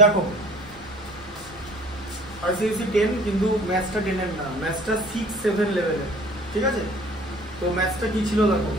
দেখো আইসিএসসি 10 কিন্তু ম্যাথসটা 10 এর না, ম্যাথসটা 6-7 লেভেলের, ঠিক আছে? তো ম্যাথসটা কি ছিল দেখো,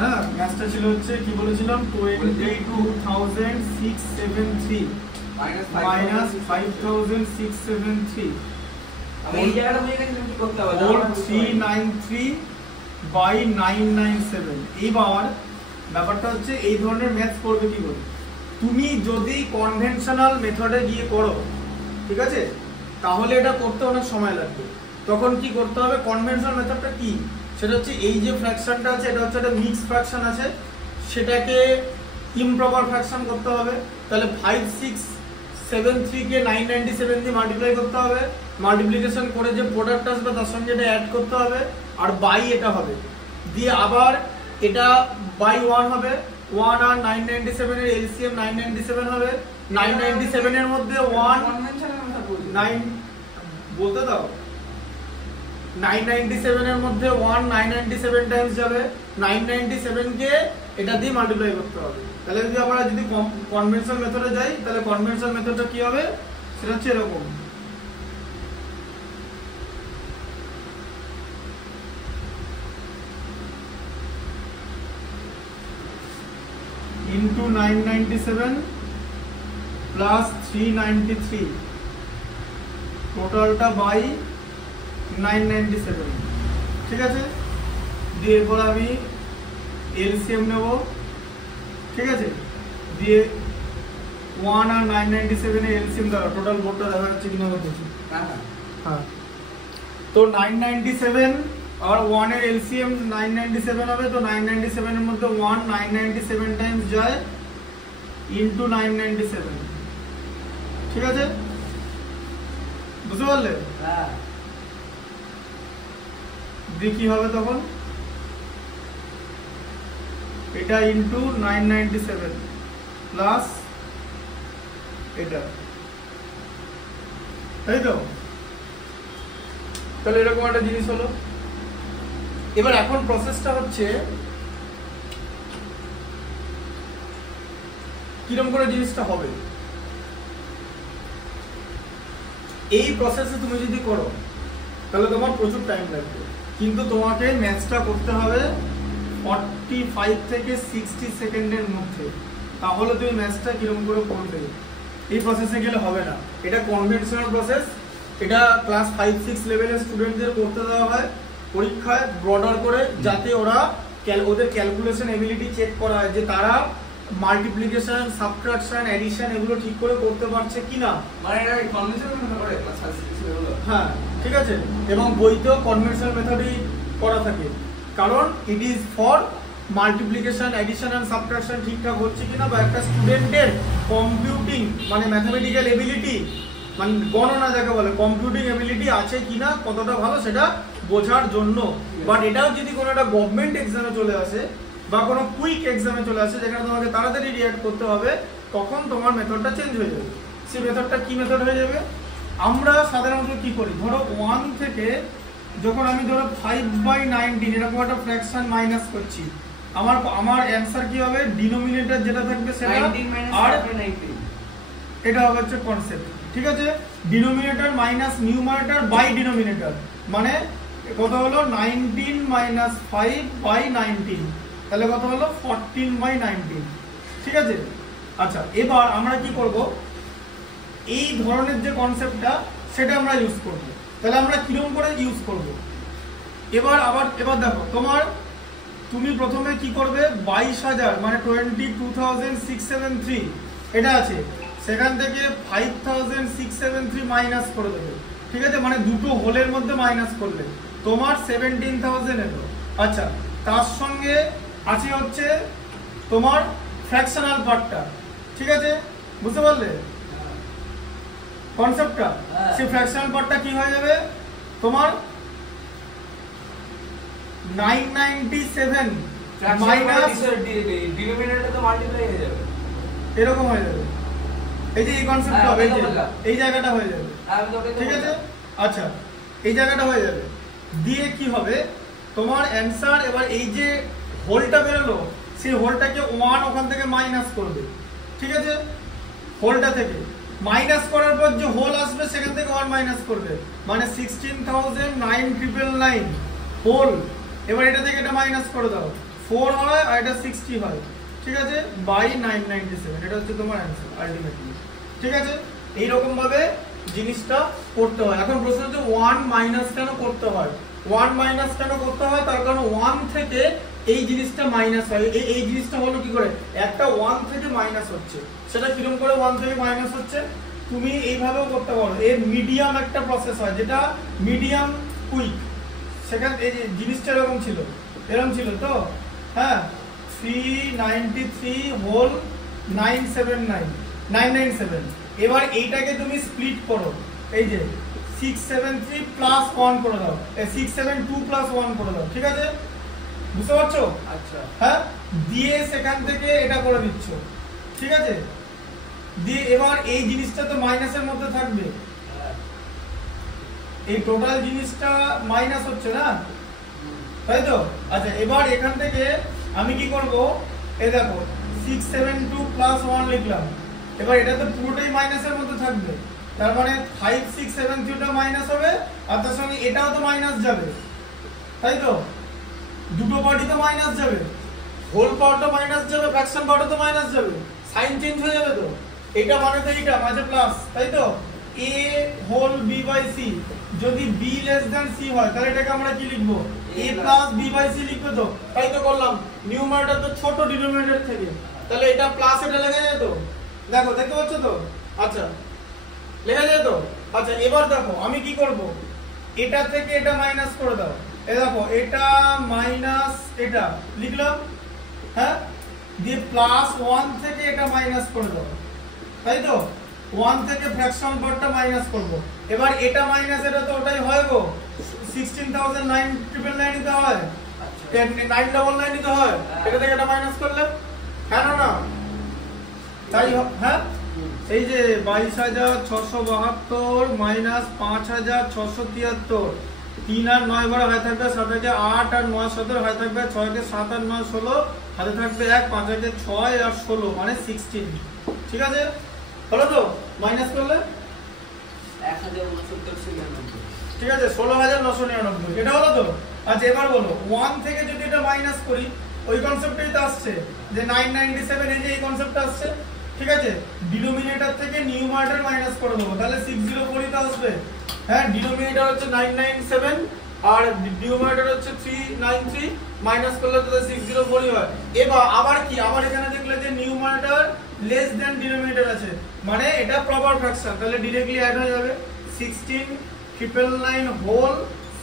হ্যাঁ ম্যাথসটা ছিল হচ্ছে কি বলেছিলাম 22,673 মাইনাস 5,673 এই জায়গাটা বুঝে গেছি কি করতে হবে 4393 বাই 997। এবার ব্যাপারটা হচ্ছে এই ধরনের ম্যাথস করবে কি করে, তুমি যদি কনভেনশনাল মেথডে গিয়ে করো, ঠিক আছে, তাহলে এটা করতে অনেক সময় লাগবে। তখন কি করতে হবে, কনভেনশনাল মেথডটা কি, সেটা হচ্ছে এই যে ফ্র্যাকশনটা আছে এটা হচ্ছে একটা মিক্স ফ্র্যাকশন আছে, সেটাকে ইমপ্রপার ফ্র্যাকশন করতে হবে। তাহলে 5673 কে 997 দিয়ে মাল্টিপ্লাই করতে হবে, মাল্টিপ্লিকেশন করে যে প্রোডাক্ট আসবে তার সঙ্গে এটা অ্যাড করতে হবে, আর বাই এটা হবে, দিয়ে আবার এটা বাই 1 হবে, 1 আর 997 এর এলসিএম 997 হবে, 997 এর মধ্যে 1 9 বলতে দাও, 997 এর মধ্যে 1 997 টাইমস যাবে, 997 কে এটা দিয়ে মাল্টিপ্লাই করতে হবে। তাহলে যদি আমরা যদি কনভেনশনাল মেথডে যাই তাহলে কনভেনশনাল মেথডটা কি হবে, সেটা হচ্ছে এরকম, into 997 plus 393 টোটালটা বাই 997, ঠিক আছে? দিয়ে এরপর আমি এলসিএম নেব, ঠিক আছে, দিয়ে 1 আর 997 এর এলসিএম দ্বারা টোটাল বোর্ডটা দেখা যাচ্ছে কিনা দেখছি, হ্যাঁ। তো 997 আর 1 এর এলসিএম 997 হবে, তো 997 এর মধ্যে 1 997 টাইমস যায় ইনটু 997, ঠিক আছে? বুঝতে পারলে? হ্যাঁ। দিয়ে কি হবে তখন, এটা ইনটু 997 প্লাস এটা, তাই তো? তাহলে এরকম একটা জিনিস হলো। এবার এখন প্রসেসটা হচ্ছে কিরকম করে জিনিসটা হবে। এই প্রসেসে তুমি যদি করো তাহলে তোমার প্রচুর টাইম লাগবে, কিন্তু তোমাকে ম্যাথসটা করতে হবে 45 থেকে 60 সেকেন্ডের মধ্যে, তাহলে তুমি ম্যাথসটা কিরকম করে করবে। এই প্রসেসে গেলে হবে না, এটা কনভেনশনাল প্রসেস, এটা ক্লাস 5-6 লেভেলের স্টুডেন্টদের করতে দেওয়া হয় পরীক্ষায় ব্রডার করে, যাতে ওরা ওদের ক্যালকুলেশন এবিলিটি চেক করা হয় যে তারা মাল্টিপ্লিকেশন, সাবট্রাকশন, এডিশন এগুলো ঠিক করে করতে পারছে কিনা, মানে এটা কনভেনশনাল মেথড করে ক্লাস 5-6 হলো। হ্যাঁ ঠিক আছে, এবং বইতেও কনভেনশনাল মেথডই করা থাকে, কারণ it is for multiplication, addition and subtraction ঠিকঠাক হচ্ছে কিনা, বা একটা স্টুডেন্টের কম্পিউটিং মানে ম্যাথমেটিক্যাল এবিলিটি, মানে গণনা যাকে বলে, কম্পিউটিং এবিলিটি আছে কিনা, কতটা ভালো সেটা বোঝার জন্য। বাট এটাও যদি কোনো একটা গভর্নমেন্ট এক্সামে চলে আসে বা কোনো কুইক এক্সামে চলে আসে যেখানে তোমাকে তাড়াতাড়ি রিঅ্যাক্ট করতে হবে, তখন তোমার মেথডটা চেঞ্জ হয়ে যাবে। সেই মেথডটা কি মেথড হয়ে যাবে, আমরা সাধারণত কি করি, ধরো 1 থেকে যখন আমি ধরো 5/19 এরকম একটা ফ্র্যাকশন মাইনাস করছি, আমার অ্যানসার কি হবে, ডিনোমিনেটর যেটা থাকবে সেটা, আর এটা হবে হচ্ছে কনসেপ্ট, ঠিক আছে? Denominator minus numerator by denominator, মানে কত হলো 19 মাইনাস 5/19, তাহলে কত হলো 14/19, ঠিক আছে? আচ্ছা, এবার আমরা কি করব, এই ধরনের যে কনসেপ্টটা সেটা আমরা ইউজ করব। তাহলে আমরা কিরকম করে ইউজ করব, এবার দেখো, তুমি প্রথমে কি করবে, 22,000 মানে 22,673 এটা আছে, সেখান থেকে 5,673 মাইনাস করে দেবে, ঠিক আছে? মানে দুটো হোলের মধ্যে মাইনাস করলে তোমার 17,000 এলো। আচ্ছা, তার সঙ্গে আছে হচ্ছে তোমার ফ্র্যাকশনাল পার্টটা, ঠিক আছে? বুঝতে পারলে কনসেপ্টটা? সেই ফ্র্যাকশনাল পার্টটা কি হয়ে যাবে, তোমার 997 মাইনাস ডিনোমিনেটর তো মাল্টিপ্লাই হয়ে যাবে, এরকম হয়ে যাবে। এই যে এই কনসেপ্টটা হবে, এই জায়গাটা হয়ে যাবে, ঠিক আছে? আচ্ছা, এই জায়গাটা হয়ে যাবে, দিয়ে কি হবে তোমার অ্যানসার, এবার এই যে হোলটা বেরোলো সেই হোলটাকে 1 ওখান থেকে মাইনাস করবে, ঠিক আছে? হোলটা থেকে মাইনাস করার পর যে হোল আসবে সেখান থেকে 1 মাইনাস করবে, মানে 16,999 হোল। এবার এটা থেকে এটা মাইনাস করে দাও, 4 হয় আর এটা 60 হয়, ঠিক আছে, বাই 997। এটা হচ্ছে তোমার অ্যান্সার আলটিমেটলি, ঠিক আছে। এইরকম ভাবে জিনিসটা করতে হয়। এখন প্রশ্ন হচ্ছে 1 মাইনাস কেন করতে হয়? 1 মাইনাস কেন করতে হয়? তার কারণ 1 থেকে এই জিনিসটা মাইনাস হয়। এই জিনিসটা হলো কি করে, একটা 1 থেকে মাইনাস হচ্ছে, সেটা কিরকম করে 1 থেকে মাইনাস হচ্ছে তুমি এইভাবেও করতে পারো। এর মিডিয়াম একটা প্রসেস হয় যেটা মিডিয়াম কুইক। সেখানে এই যে জিনিসটা এরকম ছিল তো, হ্যাঁ, 393 হোল 997। এবার এইটাকে তুমি স্প্লিট করো, এই যে 673 প্লাস 1 করে দাও, 672 প্লাস 1 করে দাও, ঠিক আছে, বুঝতে পারছো? আচ্ছা, হ্যাঁ, দিয়ে সেখান থেকে এটা করে দিচ্ছ, ঠিক আছে। দিয়ে এবার এই জিনিসটা তো মাইনাসের মধ্যে থাকবে, এই টোটাল জিনিসটা মাইনাস হচ্ছে না, তাই তো? আচ্ছা, এবার এখান থেকে আমি কি করব, এই দেখো 672 প্লাস 1 লিখলাম। এবার এটা তো পুরোটাই মাইনাসের মধ্যে থাকবে, তার মানে 5673 টা মাইনাস হবে, আর তার সঙ্গে এটাও তো মাইনাস যাবে, তাই তো? দুটো পার্টি তো মাইনাস যাবে, হোল পাওয়ারটা মাইনাস যাবে, ফ্র্যাকশন পাওয়ারটা তো মাইনাস যাবে, সাইন চেঞ্জ হয়ে যাবে তো। এটা মানে তো এইটা মাঝে প্লাস, তাই তো? a whole b by c, যদি b লেস দ্যান c হয় তাহলে এটাকে আমরা কি লিখবো, a plus b by c লিখবো তো, তাই তো করলাম। নিউমারেটর তো ছোট ডিনোমিনেটর থেকে, তাহলে এটা প্লাস এটা লেখা যায় তো, দেখো দেখতে পাচ্ছ তো? আচ্ছা, লেখা যায় তো? আচ্ছা, এবার দেখো আমি কি করব, এটা থেকে এটা মাইনাস করে দাও, এই দেখো এটা মাইনাস এটা লিখলাম, হ্যাঁ, দিয়ে প্লাস 1 থেকে এটা মাইনাস করে দাও, তাই তো? 1 থেকে ফ্র্যাকশন পার্টটা মাইনাস করব। এবার এটা মাইনাস এটা তো ওটাই হয় গো, 16,999 নিতে হয়, 999 নিতে হয়, এটা থেকে এটা মাইনাস করলে, হ্যাঁ না? তাই হ্যাঁ, এই যে 22,672 মাইনাস 5,673, 3 আর 9 বার হাতে থাকবে, 7 কে 8 আর 9 17 হাতে থাকবে, 6 কে 7 আর 9 16 হাতে থাকবে 1, 5 কে 6 আর 16 মানে 16, ঠিক আছে? হলো তো? মাইনাস করলে 1069, ঠিক আছে, 16,999, এটা হলো তো? আচ্ছা, এবার বলো 1 থেকে যদি এটা মাইনাস করি, ওই কনসেপ্টটাই তো আসছে যে 997, এই যে এই কনসেপ্টটা আসছে, ঠিক আছে। ডিনোমিনেটর থেকে নিউমারেটর মাইনাস করে দেবো, তাহলে 604 তো আসবে, হ্যাঁ। ডিনোমিনেটর হচ্ছে 997 আর নিউমারেটর হচ্ছে 393, মাইনাস করলে তো 604 হয়। এবার আবার কি, আবার এখানে দেখলে যে নিউমারেটর লেস দ্যান ডিনোমিনেটর আছে, মানে এটা প্রপার ফ্র্যাকশন, তাহলে ডাইরেক্টলি অ্যাড হয়ে যাবে 16,999 হোল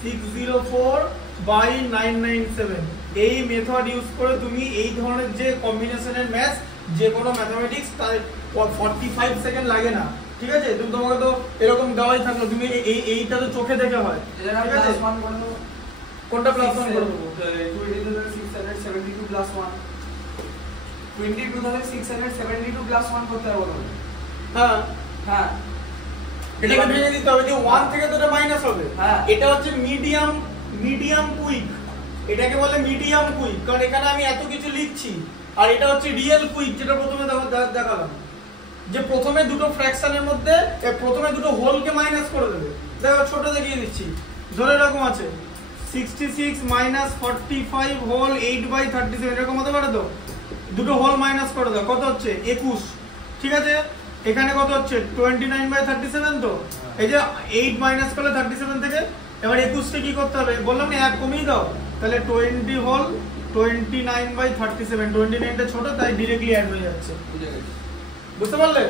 604 বাই 997। এই মেথড ইউজ করে তুমি এই ধরনের যে কম্বিনেশনের ম্যাথস, যে কোনো ম্যাথমেটিক্স, তার 45 সেকেন্ড লাগে না, ঠিক আছে। তুমি তোমাকে তো এরকম দেওয়াই থাকলো, তুমি এইটা তো চোখে দেখে হয়, ঠিক আছে। কোনটা প্লাস 1 করে দেবো? 22,672 প্লাস 1, 22,672 প্লাস 1 করতে হবে, হ্যাঁ হ্যাঁ, এটাকে ভেঙে দিতে হবে, যে 1 থেকে তো এটা মাইনাস হবে, হ্যাঁ। এটা হচ্ছে মিডিয়াম কুইক, এটাকে বলে মিডিয়াম কুইক, কারণ এখানে আমি এত কিছু লিখছি। আর এটা হচ্ছে রিয়েল কুইক, যেটা প্রথমে দেখালাম, যে প্রথমে দুটো ফ্র্যাকশনের মধ্যে প্রথমে দুটো হোলকে মাইনাস করে দেবে। দেখো ছোট দেখিয়ে দিচ্ছি, ধরে এরকম আছে 66 মাইনাস 45 হোল 8/37, এরকম হতে পারে তো? দুটো হোল মাইনাস করে দাও, কত হচ্ছে 21, ঠিক আছে। এখানে কত হচ্ছে 29/37 তো, এই যে 8 মাইনাস করলে 37 থেকে, এবার 21 কে কি করতে হবে, বললাম না 1 কমিয়ে দাও, তাহলে 20 হোল 29/37, 29 টা ছোট, তাই ডাইরেক্টলি অ্যাড হয়ে যাচ্ছে, বুঝতে পারলে?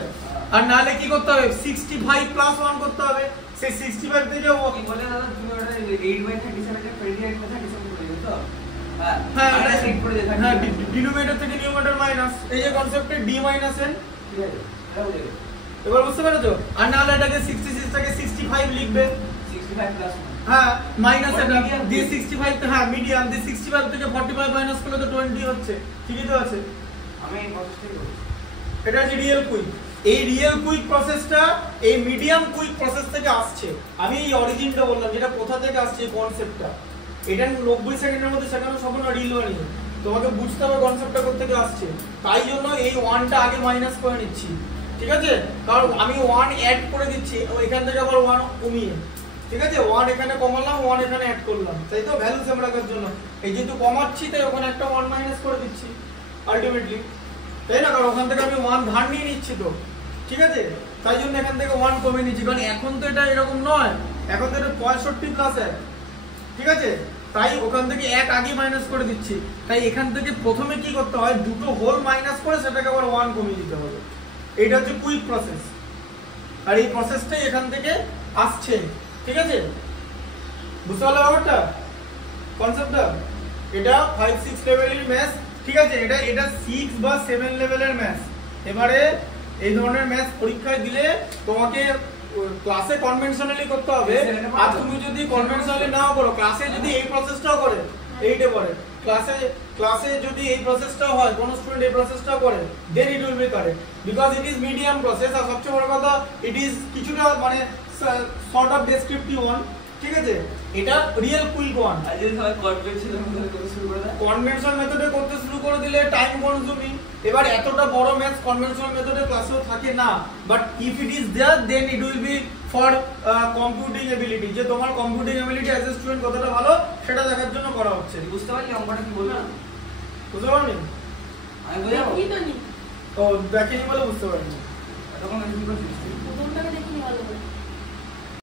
আর নালে কি করতে হবে, 65 প্লাস 1 করতে হবে, সেই 65 থেকে ও কি বলে দাদা, তুমি ওটা 8/37 কে 28/37 করে দিও তো, হ্যাঁ হ্যাঁ, এটা সেট করে দিও, হ্যাঁ, ডিনোমিনেটর থেকে নিউমারেটর মাইনাস, এই যে কনসেপ্টে d মাইনাস n, ঠিক আছে, এটা হয়ে যাবে। এবার বুঝতে পেরেছো? আর নালে এটাকে 66 থেকে 65 লিখবে, 65 প্লাস 1, হ্যাঁ, মাইনাস এটা medium দিয়ে কুইক। 65, হ্যাঁ মিডিয়াম দিয়ে 65 থেকে 45 মাইনাস করলে তো 20 হচ্ছে, ঠিকই তো আছে। আমি এই প্রসেসটাই করব, এটা হচ্ছে রিয়েল কুইক। এই রিয়েল কুইক প্রসেসটা এই মিডিয়াম কুইক প্রসেস থেকে আসছে। আমি এই অরিজিনটা বললাম, যেটা কোথা থেকে আসছে এই কনসেপ্টটা, এটা 90 সেকেন্ডের মধ্যে শেখানো সম্পূর্ণ রিল বানিয়ে, তোমাকে বুঝতে হবে কনসেপ্টটা কোথা থেকে আসছে। তাই জন্য এই 1টা আগে মাইনাস করে নিচ্ছি, ঠিক আছে, কারণ আমি 1 অ্যাড করে দিচ্ছি এখান থেকে আবার 1 কমিয়ে, ঠিক আছে, 1 এখানে কমালাম 1 এখানে অ্যাড করলাম, তাই তো ভ্যালু সেম রাখার জন্য। এই যেহেতু কমাচ্ছি তাই ওখানে একটা 1 মাইনাস করে দিচ্ছি আলটিমেটলি, তাই না, কারণ ওখান থেকে আমি 1 ধার নিয়ে নিচ্ছি তো, ঠিক আছে, তাই জন্য এখান থেকে 1 কমিয়ে নিচ্ছি, কারণ এখন তো এটা এরকম নয়, এখন তো এটা 65 প্লাস 1, ঠিক আছে, তাই ওখান থেকে 1 আগে মাইনাস করে দিচ্ছি, তাই এখান থেকে প্রথমে কি করতে হয় দুটো হোল মাইনাস করে সেটাকে আবার 1 কমিয়ে দিতে হবে। এইটা হচ্ছে কুইক প্রসেস, আর এই প্রসেসটাই এখান থেকে আসছে, ঠিক আছে, বুঝতে পারলে ব্যাপারটা, কনসেপ্টটা। এটা 5-6 লেভেলের ম্যাথ, ঠিক আছে, এটা 6 বা 7 লেভেলের ম্যাথ। এবারে এই ধরনের ম্যাথ পরীক্ষায় দিলে তোমাকে ক্লাসে কনভেনশনালি করতে হবে, আর তুমি যদি কনভেনশনালি নাও করো, ক্লাসে যদি এই প্রসেসটাও করে 8 এ পড়ে, ক্লাসে যদি এই প্রসেসটাও হয়, কোন স্টুডেন্ট এই প্রসেসটাও করে, then it will be correct, because it is medium process, আর সবচেয়ে বড় কথা ইট ইজ কিছুটা মানে সর্ট অফ ডেসক্রিপটিভ ওয়ান, ঠিক আছে, এটা রিয়েল কুইক ওয়ান। আর যদি সবাই কনভেনশনাল মেথডে করতে শুরু করে দেয়, কনভেনশনাল মেথডে করতে শুরু করে দিলে টাইম কনজিউমিং। এবার এতটা বড় ম্যাথস কনভেনশনাল মেথডে ক্লাসেও থাকে না, but if it is there then it will be for computing ability, যে তোমার computing ability as a student কতটা ভালো সেটা দেখার জন্য করা হচ্ছে। বুঝতে পারলি অঙ্কটা কি বললাম? বুঝতে পারলি? আমি বুঝাবো কি তো নি ও দেখিনি বলে বুঝতে পারিনি। তখন আমি কি করছিস? প্রথমটাকে দেখিনি ভালো করে।